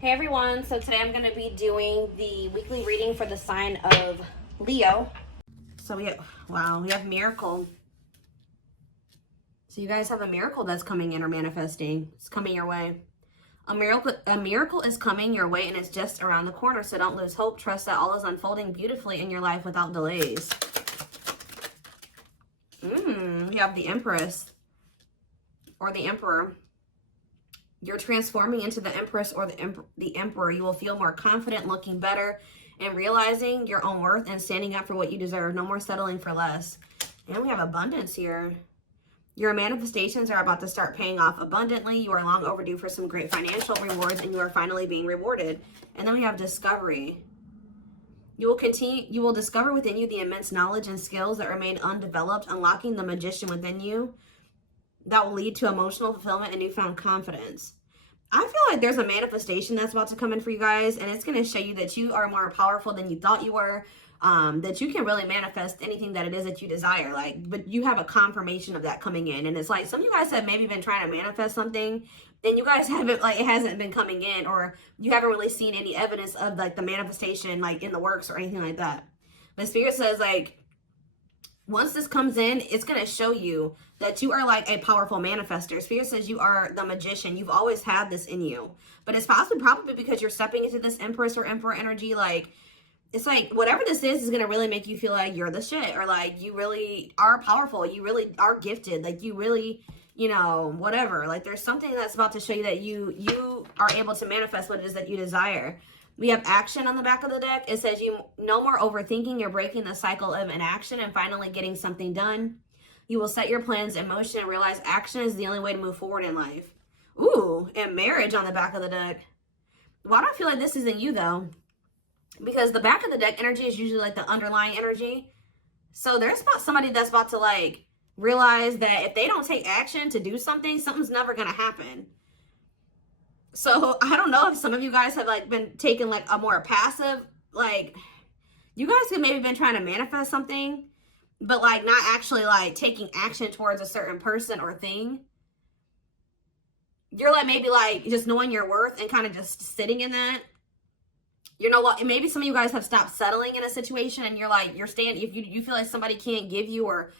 Hey everyone, so today I'm going to be doing the weekly reading for the sign of Leo. So we have miracle. So you guys have a miracle that's coming in or manifesting. It's coming your way. A miracle is coming your way and it's just around the corner. So don't lose hope. Trust that all is unfolding beautifully in your life without delays. You have the Empress or the Emperor. You're transforming into the Empress or the Emperor. You will feel more confident, looking better, and realizing your own worth and standing up for what you deserve. No more settling for less. And we have abundance here. Your manifestations are about to start paying off abundantly. You are long overdue for some great financial rewards, and you are finally being rewarded. And then we have discovery. You will discover within you the immense knowledge and skills that remain undeveloped, unlocking the magician within you that will lead to emotional fulfillment and newfound confidence. I feel like there's a manifestation that's about to come in for you guys, and it's going to show you that you are more powerful than you thought you were, that you can really manifest anything that it is that you desire. But you have a confirmation of that coming in, and it's like some of you guys have maybe been trying to manifest something, and you guys haven't, it hasn't been coming in, or you haven't really seen any evidence of the manifestation in the works or anything like that. But Spirit says once this comes in, it's going to show you that you are a powerful manifester. Spirit says you are the magician. You've always had this in you. But it's probably because you're stepping into this Empress or Emperor energy. It's whatever this is going to really make you feel like you're the shit. Or you really are powerful. You really are gifted. You really, whatever. There's something that's about to show you that you are able to manifest what it is that you desire. We have action on the back of the deck. It says no more overthinking. You're breaking the cycle of inaction and finally getting something done. You will set your plans in motion and realize action is the only way to move forward in life. Ooh, and marriage on the back of the deck. Why do I feel like this isn't you though? Because the back of the deck energy is usually the underlying energy. So there's somebody that's about to realize that if they don't take action to do something, something's never going to happen. So I don't know if some of you guys have been taking a more passive, you guys have maybe been trying to manifest something, but not actually taking action towards a certain person or thing. You're maybe just knowing your worth and kind of just sitting in that. Maybe some of you guys have stopped settling in a situation and you're staying, if you feel like somebody can't give you, or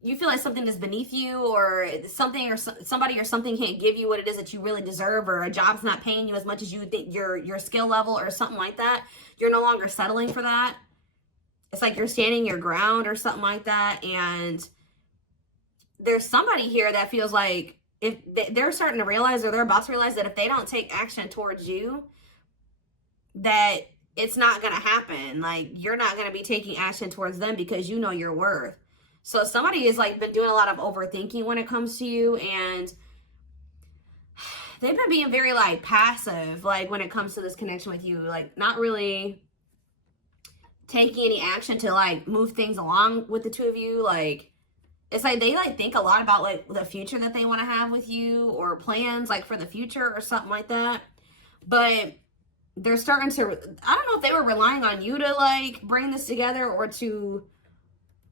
you feel like something is beneath you, or something or somebody or something can't give you what it is that you really deserve, or a job's not paying you as much as you think your skill level or something like that. You're no longer settling for that. It's you're standing your ground or something like that. And there's somebody here that feels like if they're starting to realize, or they're about to realize, that if they don't take action towards you, that it's not going to happen. You're not going to be taking action towards them because you know your worth. So somebody has been doing a lot of overthinking when it comes to you, and they've been being very passive when it comes to this connection with you, not really taking any action to move things along with the two of you. It's they think a lot about the future that they want to have with you, or plans for the future or something like that. But they're starting to, I don't know if they were relying on you to bring this together, or to,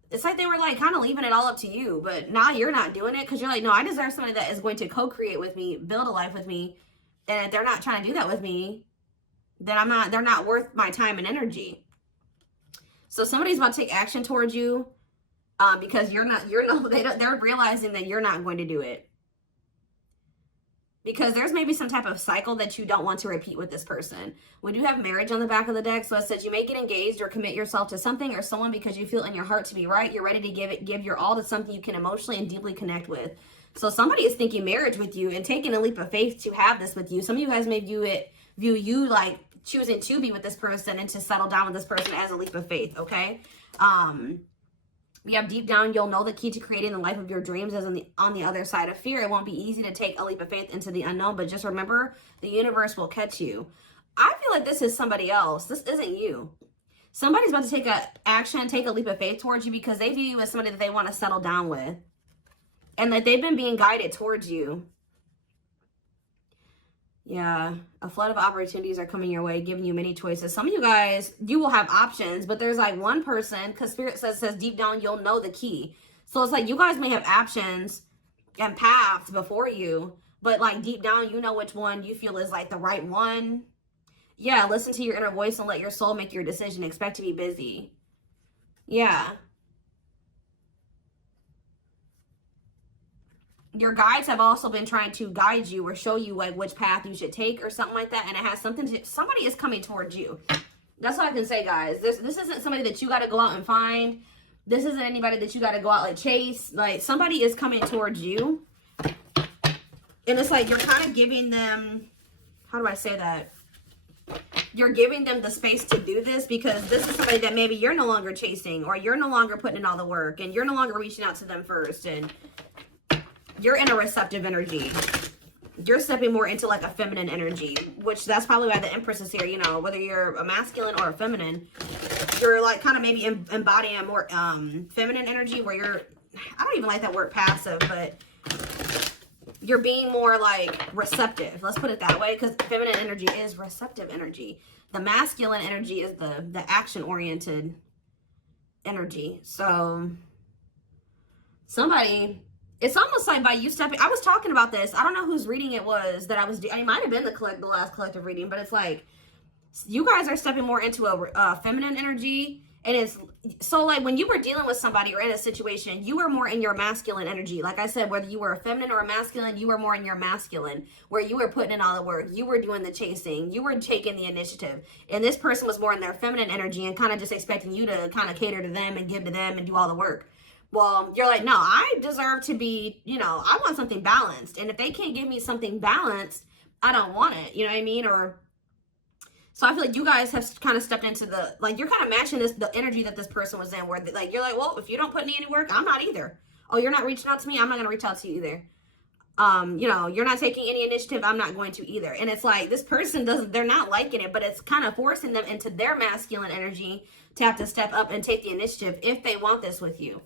it's they were kind of leaving it all up to you, but now you're not doing it because you're no, I deserve somebody that is going to co-create with me, build a life with me. And if they're not trying to do that with me, then they're not worth my time and energy. So somebody's about to take action towards you because they're realizing that you're not going to do it. Because there's maybe some type of cycle that you don't want to repeat with this person. We do have marriage on the back of the deck. So it says you may get engaged or commit yourself to something or someone because you feel in your heart to be right. You're ready to give your all to something you can emotionally and deeply connect with. So somebody is thinking marriage with you and taking a leap of faith to have this with you. Some of you guys may view you choosing to be with this person and to settle down with this person as a leap of faith, okay? We have deep down, you'll know the key to creating the life of your dreams is on the other side of fear. It won't be easy to take a leap of faith into the unknown, but just remember, the universe will catch you. I feel like this is somebody else. This isn't you. Somebody's about to take a leap of faith towards you because they view you as somebody that they want to settle down with. And that they've been being guided towards you. Yeah, a flood of opportunities are coming your way, giving you many choices. Some of you guys, you will have options, but there's one person, because Spirit says deep down, you'll know the key. So it's you guys may have options and paths before you, but deep down, you know which one you feel is the right one. Yeah, listen to your inner voice and let your soul make your decision. Expect to be busy. Yeah. Your guides have also been trying to guide you or show you like which path you should take or something like that. And it has something to, somebody is coming towards you. That's all I can say, guys. This isn't somebody that you got to go out and find. This isn't anybody that you got to go out like chase. Like, somebody is coming towards you. And it's like you're kind of giving them, how do I say that? You're giving them the space to do this because this is somebody that maybe you're no longer chasing, or you're no longer putting in all the work, and you're no longer reaching out to them first, and you're in a receptive energy. You're stepping more into like a feminine energy, which that's probably why the Empress is here. You know, whether you're a masculine or a feminine, you're like kind of maybe embodying a more feminine energy where you're, I don't even like that word passive, but you're being more like receptive. Let's put it that way, because feminine energy is receptive energy. The masculine energy is the action-oriented energy. So somebody, it's almost like by you stepping, I was talking about this. I don't know whose reading it was that I was doing. It might have been the last collective reading, but it's like you guys are stepping more into a feminine energy. And it's so like when you were dealing with somebody or in a situation, you were more in your masculine energy. Like I said, whether you were a feminine or a masculine, you were more in your masculine, where you were putting in all the work. You were doing the chasing. You were taking the initiative. And this person was more in their feminine energy and kind of just expecting you to kind of cater to them and give to them and do all the work. Well, you're like, no, I deserve to be, you know, I want something balanced. And if they can't give me something balanced, I don't want it. You know what I mean? Or so I feel like you guys have kind of stepped into the, like, you're kind of matching the energy that this person was in, where like, you're like, well, if you don't put in any work, I'm not either. Oh, you're not reaching out to me, I'm not going to reach out to you either. You know, you're not taking any initiative, I'm not going to either. And it's like, this person they're not liking it, but it's kind of forcing them into their masculine energy to have to step up and take the initiative if they want this with you.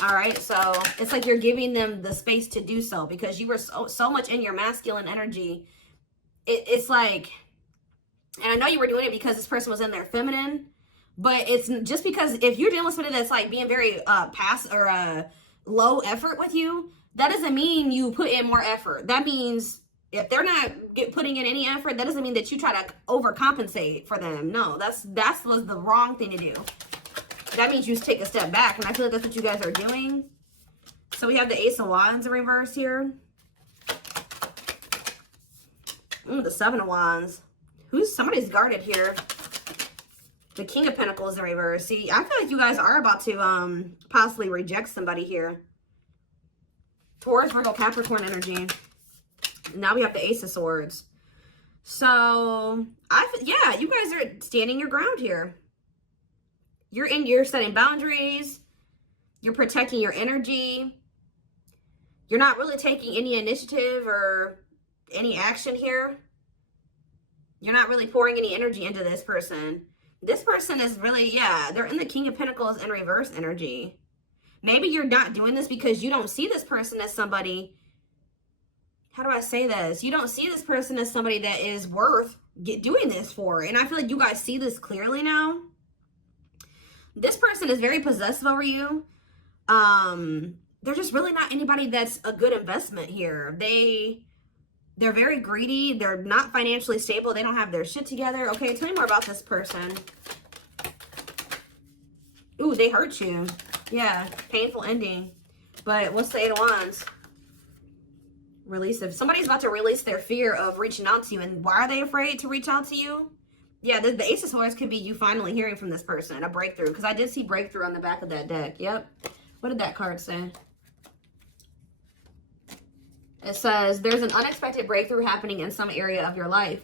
All right. So it's like you're giving them the space to do so because you were so much in your masculine energy. It's like, and I know you were doing it because this person was in their feminine, but it's just because if you're dealing with somebody that's like being very low effort with you, that doesn't mean you put in more effort. That means if they're not putting in any effort, that doesn't mean that you try to overcompensate for them. No, that was the wrong thing to do. That means you just take a step back, and I feel like that's what you guys are doing. So we have the Ace of Wands in reverse here. The Seven of Wands. Somebody's guarded here. The King of Pentacles in reverse. See, I feel like you guys are about to possibly reject somebody here. Taurus, Virgo, Capricorn energy. Now we have the Ace of Swords. So, yeah, you guys are standing your ground here. You're setting boundaries. You're protecting your energy. You're not really taking any initiative or any action here. You're not really pouring any energy into this person. This person is really, yeah, they're in the King of Pentacles in reverse energy. Maybe you're not doing this because you don't see this person as somebody, how do I say this? You don't see this person as somebody that is worth doing this for. And I feel like you guys see this clearly now. This person is very possessive over you. They're just really not anybody that's a good investment here. They're very greedy. They're not financially stable. They don't have their shit together. Okay, tell me more about this person. Ooh, they hurt you. Yeah, painful ending. But what's the Eight of Wands? Release of, somebody's about to release their fear of reaching out to you. And why are they afraid to reach out to you? Yeah, the Ace of Swords could be you finally hearing from this person, a breakthrough. Because I did see breakthrough on the back of that deck. Yep. What did that card say? It says, there's an unexpected breakthrough happening in some area of your life.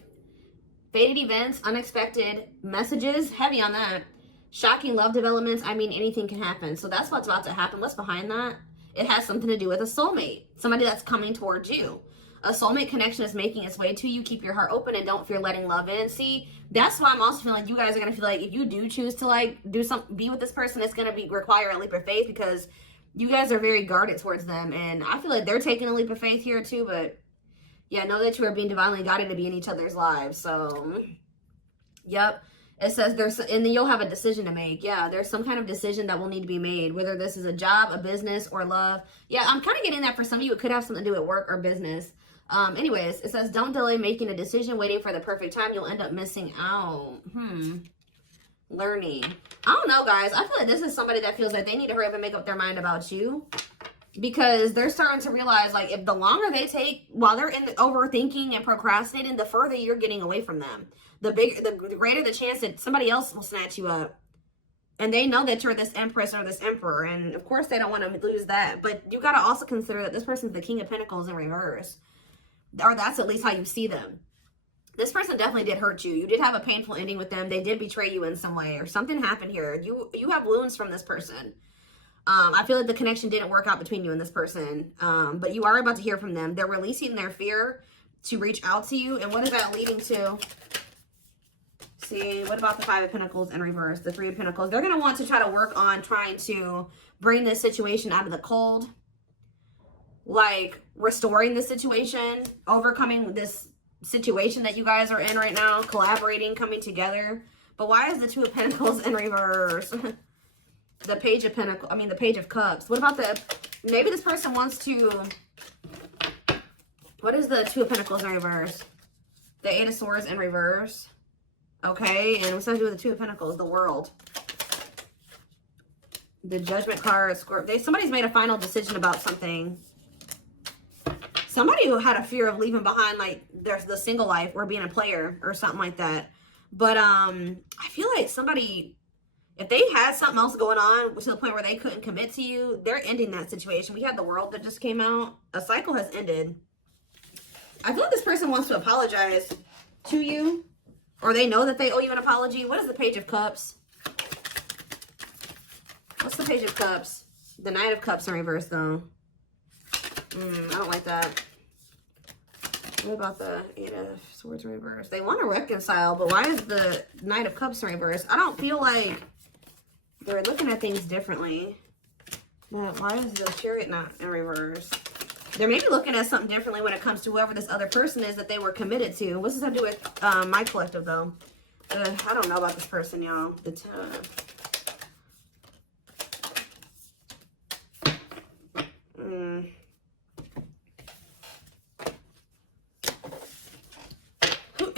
Fated events, unexpected messages, heavy on that. Shocking love developments, I mean, anything can happen. So that's what's about to happen. What's behind that? It has something to do with a soulmate. Somebody that's coming towards you. A soulmate connection is making its way to you. Keep your heart open and don't fear letting love in. See, that's why I'm also feeling like you guys are going to feel like if you do choose to like be with this person, it's going to require a leap of faith because you guys are very guarded towards them. And I feel like they're taking a leap of faith here too. But yeah, know that you are being divinely guided to be in each other's lives. So, yep. It says and then you'll have a decision to make. Yeah, there's some kind of decision that will need to be made, whether this is a job, a business, or love. Yeah, I'm kind of getting that for some of you. It could have something to do with work or business. Anyways, it says, don't delay making a decision, waiting for the perfect time. You'll end up missing out. Learning. I don't know, guys. I feel like this is somebody that feels like they need to hurry up and make up their mind about you. Because they're starting to realize, like, if the longer they take while they're in the overthinking and procrastinating, the further you're getting away from them. The greater the chance that somebody else will snatch you up. And they know that you're this empress or this emperor. And, of course, they don't want to lose that. But you got to also consider that this person's the King of Pentacles in reverse. Or that's at least how you see them. This person definitely did hurt you. You did have a painful ending with them. They did betray you in some way. Or something happened here. You have wounds from this person. I feel like the connection didn't work out between you and this person. But you are about to hear from them. They're releasing their fear to reach out to you. And what is that leading to? See, what about the Five of Pentacles in reverse? The Three of Pentacles. They're going to want to try to work on trying to bring this situation out of the cold. Like, restoring the situation. Overcoming this situation that you guys are in right now. Collaborating, coming together. But why is the Two of Pentacles in reverse? The Page of Pentacles, the Page of Cups. What about maybe this person wants to, what is the Two of Pentacles in reverse? The Eight of Swords in reverse. Okay, and what's that to do with the Two of Pentacles? The World. The Judgment card, Scorpio. Somebody's made a final decision about something. Somebody who had a fear of leaving behind, like, the single life or being a player or something like that. But, I feel like somebody, if they had something else going on to the point where they couldn't commit to you, they're ending that situation. We had the World that just came out. A cycle has ended. I feel like this person wants to apologize to you. Or they know that they owe you an apology. What is the Page of Cups? What's the Page of Cups? The Knight of Cups in reverse, though. I don't like that. What about the Eight of Swords in reverse? They want to reconcile, but why is the Knight of Cups in reverse? I don't feel like they're looking at things differently. But why is the Chariot not in reverse? They're maybe looking at something differently when it comes to whoever this other person is that they were committed to. What's this have to do with my collective, though? I don't know about this person, y'all.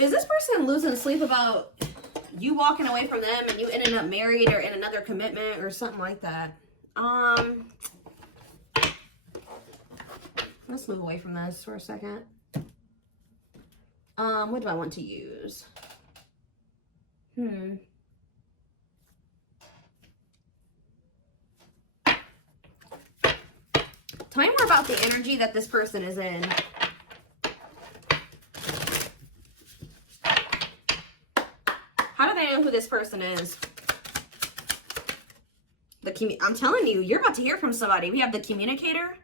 Is this person losing sleep about you walking away from them and you ending up married or in another commitment or something like that? Let's move away from this for a second. What do I want to use? Tell me more about the energy that this person is in. How do they know who this person is? I'm telling you, you're about to hear from somebody. We have the Communicator.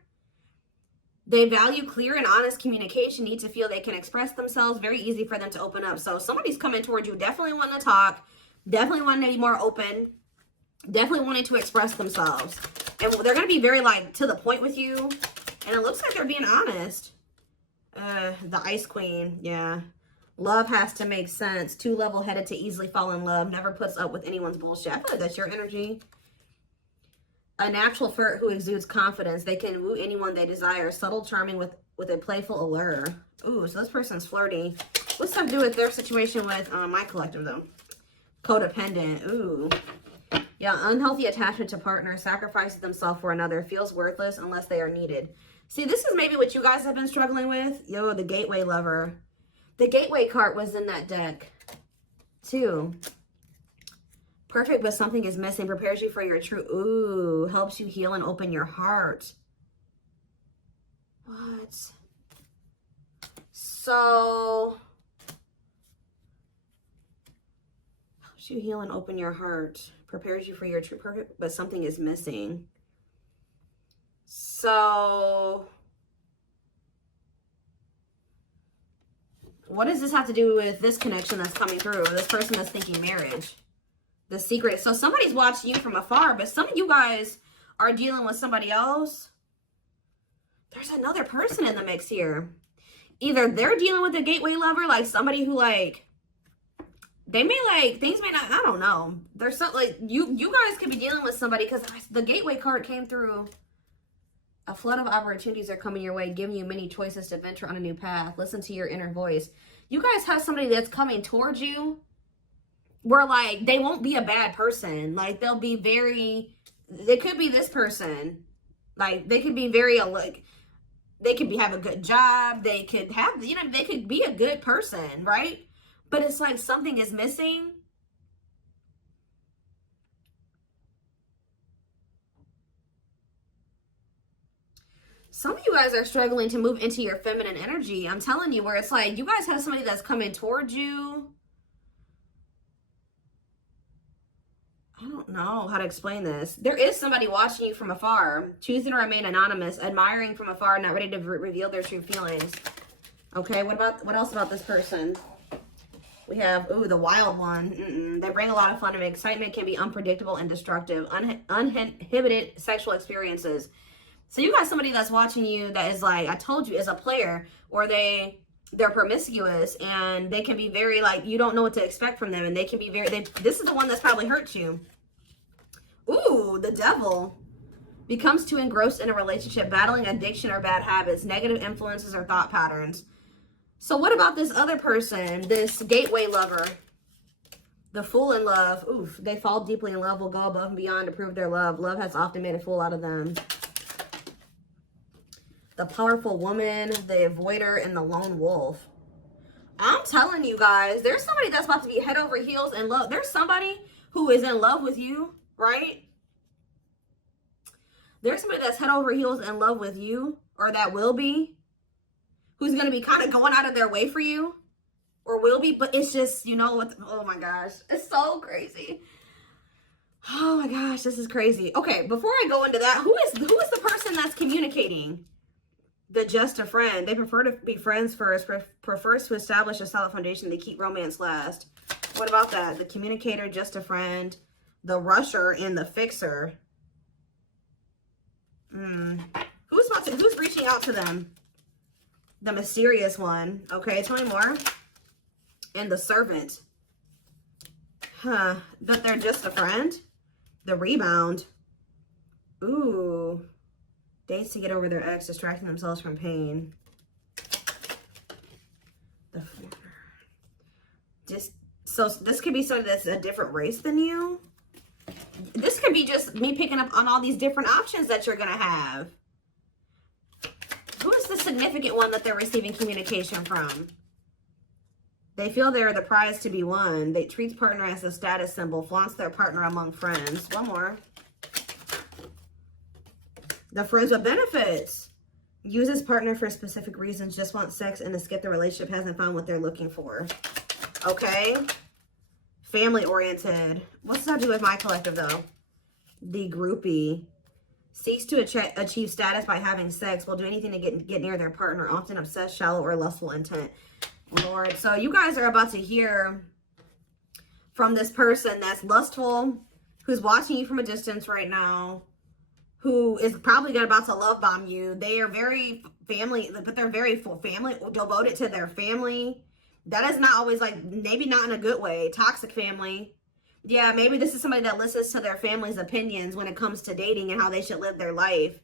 They value clear and honest communication, need to feel they can express themselves. Very easy for them to open up. So somebody's coming towards you, definitely wanting to talk, definitely wanting to be more open, definitely wanting to express themselves. And they're going to be very, like, to the point with you. And it looks like they're being honest. The Ice Queen, yeah. Love has to make sense. Too level-headed to easily fall in love. Never puts up with anyone's bullshit. I feel like that's your energy. A natural flirt who exudes confidence. They can woo anyone they desire. Subtle, charming with a playful allure. Ooh, so this person's flirty. What's that to do with their situation with my collective, though? Codependent. Ooh. Yeah, unhealthy attachment to partner. Sacrifices themselves for another. Feels worthless unless they are needed. See, this is maybe what you guys have been struggling with. Yo, the Gateway Lover. The Gateway card was in that deck, too. Perfect, but something is missing. Prepares you for your true... Ooh, helps you heal and open your heart. What? So... helps you heal and open your heart. Prepares you for your true... Perfect, but something is missing. So... what does this have to do with this connection that's coming through? This person that's thinking marriage? The secret. So somebody's watching you from afar, but some of you guys are dealing with somebody else. There's another person in the mix here. Either they're dealing with a Gateway Lover, like somebody who, like, they may, like, things may not, I don't know. There's something, like, you guys could be dealing with somebody, because the Gateway card came through A flood of opportunities are coming your way, giving you many choices to venture on a new path. Listen to your inner voice. You guys have somebody that's coming towards you where, like, they won't be a bad person. Like, they'll be very, they could be this person. Like, they could be very, like, they could have a good job. They could have, you know, they could be a good person, right? But it's like something is missing. Some of you guys are struggling to move into your feminine energy. I'm telling you, where it's like you guys have somebody that's coming towards you. I don't know how to explain this. There is somebody watching you from afar, choosing to remain anonymous, admiring from afar, not ready to reveal their true feelings. Okay, what else about this person? We have, ooh, the wild one. They bring a lot of fun and excitement, can be unpredictable and destructive. Uninhibited sexual experiences. So you got somebody that's watching you that is like, I told you, is a player, or they're promiscuous, and they can be very, like, you don't know what to expect from them, and they can be very, this is the one that's probably hurt you. Ooh, the devil. Becomes too engrossed in a relationship, battling addiction or bad habits, negative influences or thought patterns. So what about this other person, this gateway lover? The fool in love. Oof, they fall deeply in love, will go above and beyond to prove their love. Love has often made a fool out of them. The powerful woman, the avoider, and the lone wolf. I'm telling you guys, there's somebody that's about to be head over heels in love. There's somebody who is in love with you, right? There's somebody that's head over heels in love with you, or that will be, who's going to be kind of going out of their way for you, or will be, but it's just, you know what, oh my gosh, it's so crazy. Oh my gosh, this is crazy. Okay, before I go into that, who is the person that's communicating? The just a friend. They prefer to be friends first, prefers to establish a solid foundation. They keep romance last. What about that? The communicator, just a friend, the rusher, and the fixer. Who's reaching out to them? The mysterious one. Okay, tell me more. And the servant. Huh. That they're just a friend? The rebound. Ooh. Dates to get over their ex, distracting themselves from pain. So this could be somebody that's a different race than you. This could be just me picking up on all these different options that you're going to have. Who is the significant one that they're receiving communication from? They feel they're the prize to be won. They treat partner as a status symbol, flaunts their partner among friends. One more. The friends with benefits. Uses partner for specific reasons, just wants sex and to skip the relationship, hasn't found what they're looking for. Okay. Family oriented. What's that do with my collective though? The groupie. Seeks to achieve status by having sex. Will do anything to get near their partner. Often obsessed, shallow, or lustful intent. Lord. So you guys are about to hear from this person that's lustful, who's watching you from a distance right now, who is probably about to love bomb you. They are very family, but they're very family, devoted to their family. That is not always, like, maybe not in a good way. Toxic family. Yeah, maybe this is somebody that listens to their family's opinions when it comes to dating and how they should live their life.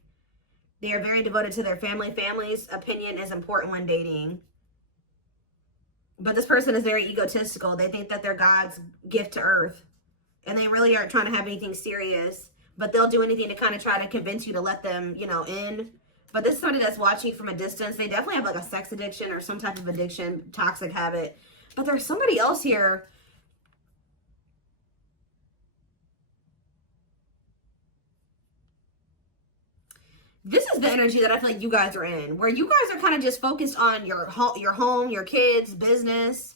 They are very devoted to their family. Family's opinion is important when dating. But this person is very egotistical. They think that they're God's gift to earth. And they really aren't trying to have anything serious. But they'll do anything to kind of try to convince you to let them, you know, in. But this is somebody that's watching you from a distance. They definitely have like a sex addiction or some type of addiction, toxic habit. But there's somebody else here. This is the energy that I feel like you guys are in, where you guys are kind of just focused on your home, your kids, business,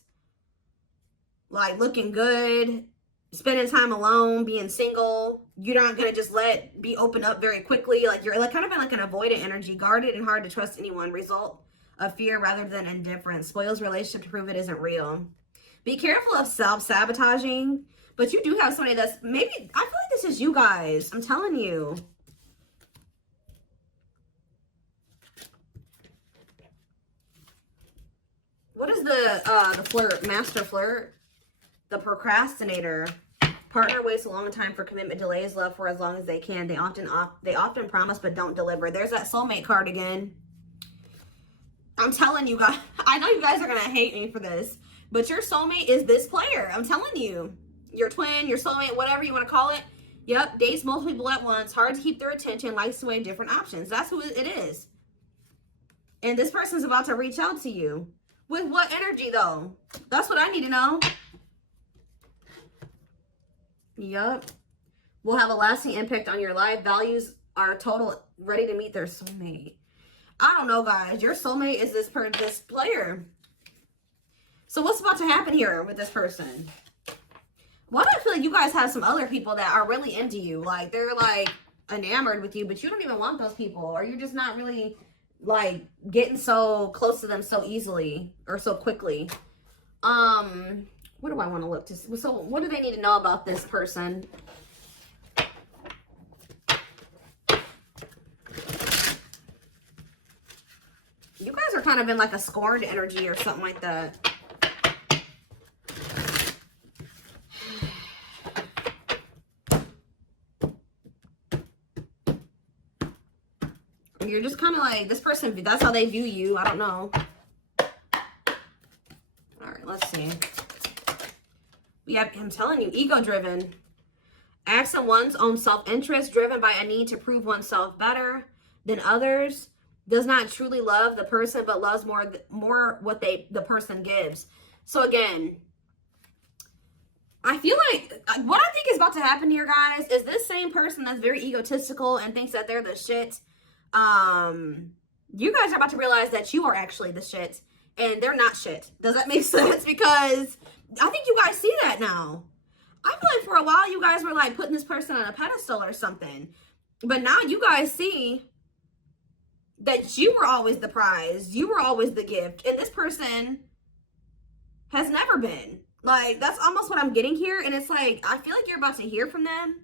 like looking good, spending time alone, being single. You're not going to just be open up very quickly. Like you're like kind of in like an avoidant energy, guarded and hard to trust anyone. Result of fear rather than indifference. Spoils relationship to prove it isn't real. Be careful of self-sabotaging, but you do have somebody that's maybe, I feel like this is you guys. I'm telling you. What is the flirt, master flirt? The procrastinator. Partner waits a long time for commitment, delays love for as long as they can. They often promise but don't deliver. There's that soulmate card again. I'm telling you guys, I know you guys are going to hate me for this, but your soulmate is this player. I'm telling you. Your twin, your soulmate, whatever you want to call it. Yep, dates multiple people at once, hard to keep their attention, likes to weigh different options. That's who it is. And this person's about to reach out to you. With what energy, though? That's what I need to know. Yep. Will have a lasting impact on your life. Values are total, ready to meet their soulmate. I don't know, guys. Your soulmate is this player. So what's about to happen here with this person? Why do I feel like you guys have some other people that are really into you? Like, they're, like, enamored with you, but you don't even want those people. Or you're just not really, like, getting so close to them so easily or so quickly. What do I want to look to see? So, what do they need to know about this person? You guys are kind of in, like, a scorned energy or something like that. You're just kind of like, this person, that's how they view you. I don't know. All right, let's see. We have, I'm telling you, ego-driven. Acts on one's own self-interest, driven by a need to prove oneself better than others. Does not truly love the person, but loves more what the person gives. So again, I feel like what I think is about to happen here, guys, is this same person that's very egotistical and thinks that they're the shit. You guys are about to realize that you are actually the shit and they're not shit. Does that make sense? Because I think you guys see that now. I feel like for a while you guys were like putting this person on a pedestal or something, but now you guys see that you were always the prize. You were always the gift, and this person has never been. Like, that's almost what I'm getting here. And it's like, I feel like you're about to hear from them.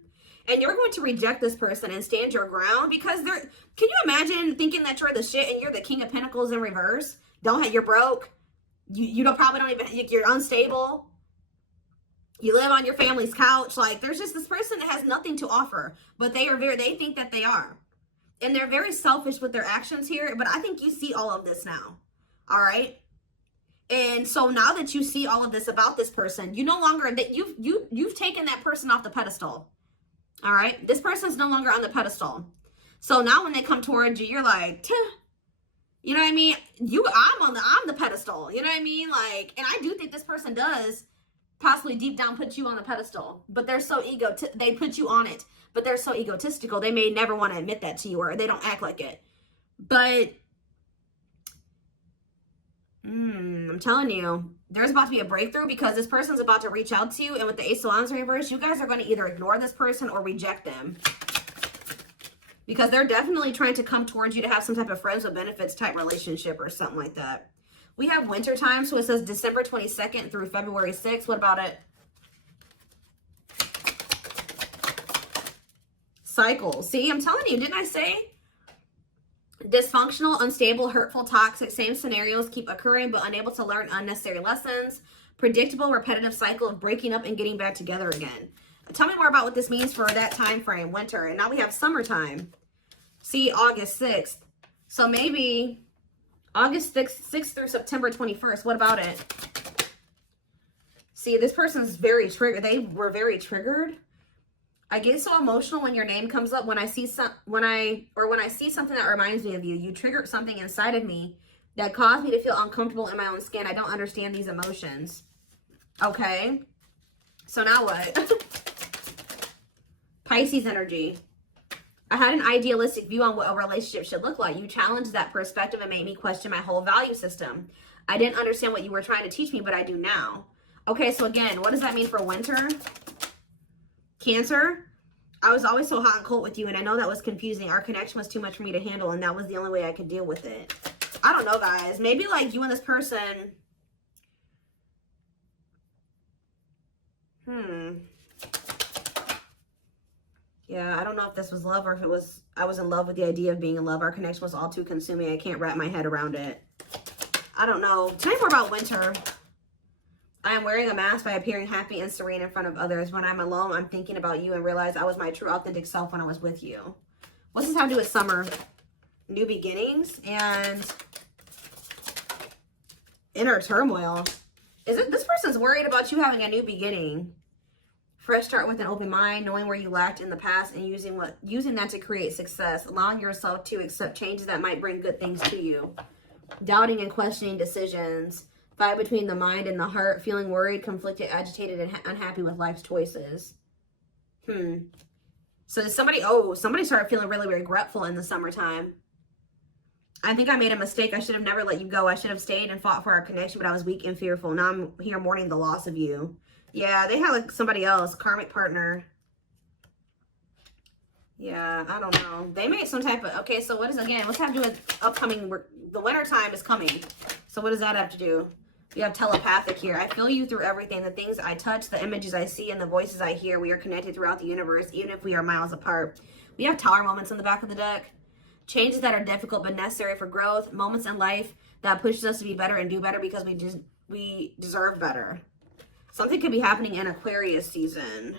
And you're going to reject this person and stand your ground because they're, can you imagine thinking that you're the shit and you're the King of Pentacles in reverse? You're broke. You probably don't even, you're unstable. You live on your family's couch. Like, there's just this person that has nothing to offer, but they think that they are. And they're very selfish with their actions here, but I think you see all of this now. All right. And so now that you see all of this about this person, you no longer, that you've taken that person off the pedestal. All right. This person's no longer on the pedestal. So now when they come towards you, you're like, Tuh. You know what I mean? I'm the pedestal. You know what I mean? Like, and I do think this person does possibly deep down put you on the pedestal, but they're so they put you on it, but they're so egotistical. They may never want to admit that to you, or they don't act like it. But I'm telling you, there's about to be a breakthrough because this person's about to reach out to you. And with the Ace of Wands in reverse, you guys are going to either ignore this person or reject them. Because they're definitely trying to come towards you to have some type of friends with benefits type relationship or something like that. We have winter time, so it says December 22nd through February 6th. What about it? Cycle. See, I'm telling you, didn't I say? Dysfunctional, unstable, hurtful, toxic, same scenarios keep occurring but unable to learn unnecessary lessons. Predictable, repetitive cycle of breaking up and getting back together again. Tell me more about what this means for that time frame, winter. And now we have summertime. See, August 6th. So maybe August 6th through September 21st. What about it? See, this person's very triggered. They were very triggered. I get so emotional when your name comes up. When I see something that reminds me of you. You triggered something inside of me that caused me to feel uncomfortable in my own skin. I don't understand these emotions. Okay. So now what? Pisces energy. I had an idealistic view on what a relationship should look like. You challenged that perspective and made me question my whole value system. I didn't understand what you were trying to teach me, but I do now. Okay, so again, what does that mean for winter? Cancer. I was always so hot and cold with you, and I know that was confusing. Our connection was too much for me to handle, and that was the only way I could deal with it. I don't know, guys. Maybe like you and this person. Yeah, I don't know if this was love or if it was, I was in love with the idea of being in love. Our connection was all too consuming. I can't wrap my head around it. I don't know. Tell me more about winter. I am wearing a mask by appearing happy and serene in front of others. When I'm alone, I'm thinking about you and realize I was my true authentic self when I was with you. What's this have to do with summer? New beginnings and inner turmoil. Is it this person's worried about you having a new beginning? Fresh start with an open mind, knowing where you lacked in the past and using that to create success. Allowing yourself to accept changes that might bring good things to you. Doubting and questioning decisions. Fight between the mind and the heart, feeling worried, conflicted, agitated, and unhappy with life's choices. So somebody started feeling really regretful in the summertime. I think I made a mistake. I should have never let you go. I should have stayed and fought for our connection, but I was weak and fearful. Now I'm here mourning the loss of you. Yeah, they have like somebody else, karmic partner. Yeah, I don't know. They made some type of, okay, so what is, again, what's have to do with upcoming, the winter time is coming. So what does that have to do? You have telepathic here. I feel you through everything. The things I touch, the images I see, and the voices I hear. We are connected throughout the universe, even if we are miles apart. We have tower moments in the back of the deck. Changes that are difficult but necessary for growth. Moments in life that pushes us to be better and do better because we deserve better. Something could be happening in Aquarius season.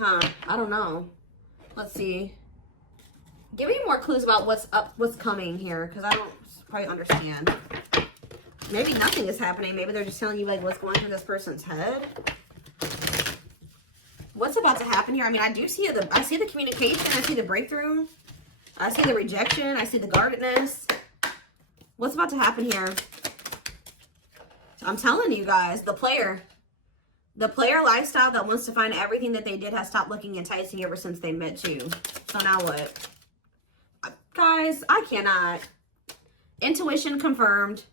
I don't know. Let's see. Give me more clues about what's coming here, because I don't quite understand. Maybe nothing is happening. Maybe they're just telling you like what's going through this person's head. What's about to happen here? I mean, I see the communication. I see the breakthrough. I see the rejection. I see the guardedness. What's about to happen here? I'm telling you guys, the player lifestyle that wants to find everything that they did has stopped looking enticing ever since they met you. So now what? Guys, I cannot. Intuition confirmed.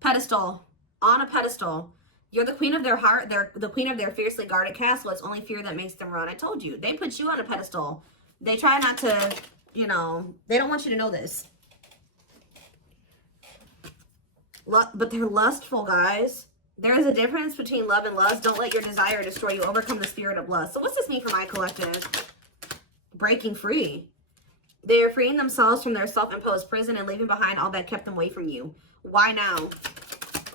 Pedestal. On a pedestal. You're the queen of their heart. They're the queen of their fiercely guarded castle. It's only fear that makes them run. I told you. They put you on a pedestal. They try not to, you know, they don't want you to know this. But they're lustful, guys. There is a difference between love and lust. Don't let your desire destroy you. Overcome the spirit of lust. So what's this mean for my collective? Breaking free. They are freeing themselves from their self-imposed prison and leaving behind all that kept them away from you. Why now?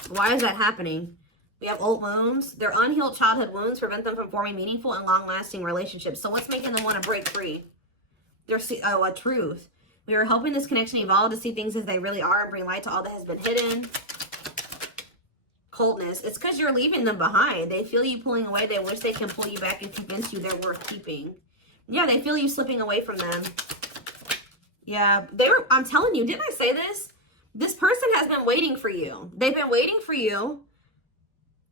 Why is that happening? We have old wounds. Their unhealed childhood wounds prevent them from forming meaningful and long-lasting relationships. So what's making them want to break free? A truth. We are helping this connection evolve to see things as they really are and bring light to all that has been hidden. Coldness. It's because you're leaving them behind. They feel you pulling away. They wish they can pull you back and convince you they're worth keeping. Yeah, they feel you slipping away from them. Yeah, I'm telling you, didn't I say this? This person has been waiting for you. They've been waiting for you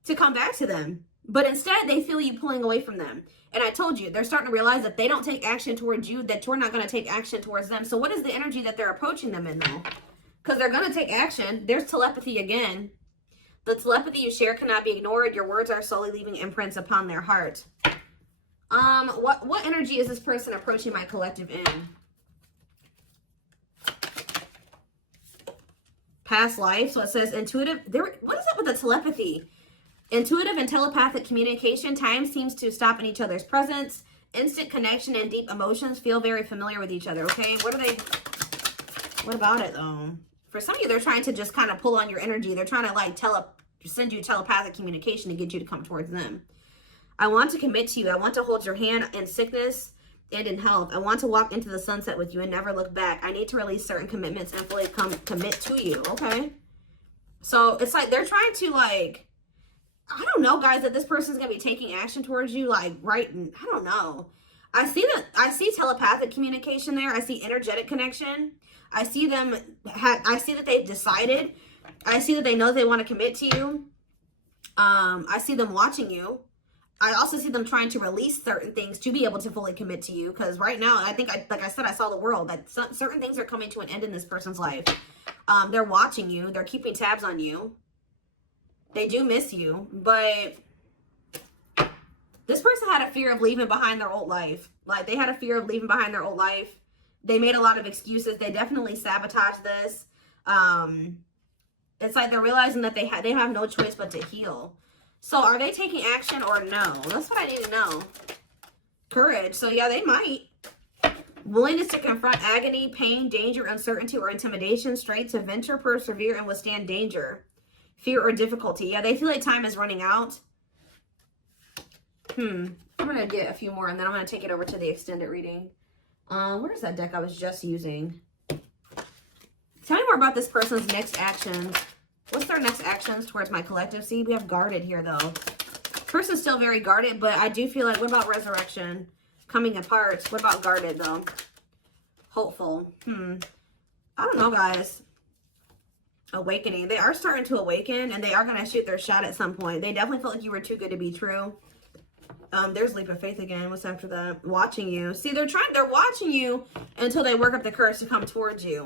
to come back to them. But instead, they feel you pulling away from them. And I told you, they're starting to realize that they don't take action towards you, that you're not going to take action towards them. So what is the energy that they're approaching them in, though? Because they're going to take action. There's telepathy again. The telepathy you share cannot be ignored. Your words are slowly leaving imprints upon their heart. What energy is this person approaching my collective in? Past life. So it says intuitive. What is up with the telepathy? Intuitive and telepathic communication. Time seems to stop in each other's presence. Instant connection and deep emotions. Feel very familiar with each other. Okay. What about it though? For some of you, they're trying to just kind of pull on your energy. They're trying to like send you telepathic communication to get you to come towards them. I want to commit to you. I want to hold your hand in sickness and in health. I want to walk into the sunset with you and never look back. I need to release certain commitments and fully commit to you. Okay. So it's like they're trying to like, I don't know, guys, that this person's going to be taking action towards you. Like, right. I don't know. I see telepathic communication there. I see energetic connection. I see them. I see that they've decided. I see that they know they want to commit to you. I see them watching you. I also see them trying to release certain things to be able to fully commit to you. Because right now, I think, like I said, I saw the world. That certain things are coming to an end in this person's life. They're watching you. They're keeping tabs on you. They do miss you. But this person had a fear of leaving behind their old life. Like, they had a fear of leaving behind their old life. They made a lot of excuses. They definitely sabotaged this. It's like they're realizing that they have no choice but to heal. So are they taking action or no? That's what I need to know. Courage. So yeah, they might. Willingness to confront agony, pain, danger, uncertainty, or intimidation. Strength to venture, persevere, and withstand danger. fear or difficulty. Yeah, they feel like time is running out. I'm going to get a few more, and then I'm going to take it over to the extended reading. Where's that deck I was just using? Tell me more about this person's next actions. What's their next actions towards my collective? See, we have guarded here, though. Person's still very guarded, but I do feel like, what about resurrection? Coming apart. What about guarded, though? Hopeful. I don't know, guys. Awakening. They are starting to awaken, and they are going to shoot their shot at some point. They definitely felt like you were too good to be true. There's leap of faith again. What's after that? Watching you. See, they're watching you until they work up the courage to come towards you.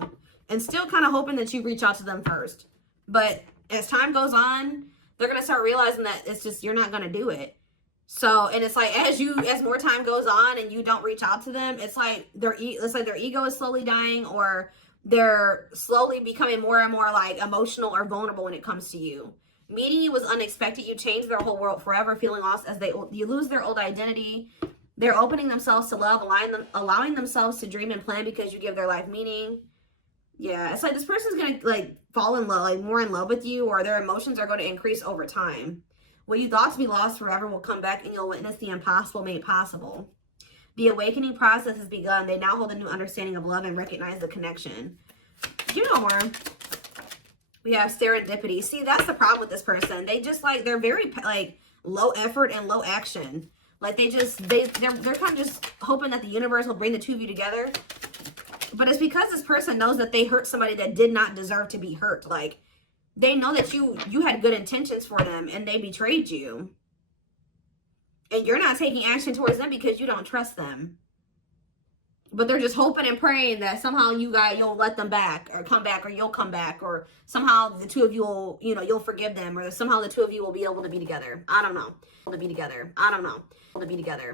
And still kind of hoping that you reach out to them first. But as time goes on, they're going to start realizing that it's just, you're not going to do it. So, and it's like, as more time goes on and you don't reach out to them, it's like their ego is slowly dying, or they're slowly becoming more and more like emotional or vulnerable when it comes to you. Meeting you was unexpected. You changed their whole world forever, feeling lost as you lose their old identity. They're opening themselves to love, allowing themselves to dream and plan because you give their life meaning. Yeah, it's like this person's going to like fall in love, like more in love with you, or their emotions are going to increase over time. What you thought to be lost forever will come back, and you'll witness the impossible made possible. The awakening process has begun. They now hold a new understanding of love and recognize the connection. You know more. We have serendipity. See, that's the problem with this person. They just like, they're very like low effort and low action. Like they're kind of just hoping that the universe will bring the two of you together. But it's because this person knows that they hurt somebody that did not deserve to be hurt. Like they know that you had good intentions for them and they betrayed you. And you're not taking action towards them because you don't trust them. But they're just hoping and praying that somehow you'll let them back, or come back, or you'll come back, or somehow the two of you will, you'll forgive them, or somehow the two of you will be able to be together. I don't know. To be together. I don't know. To be together.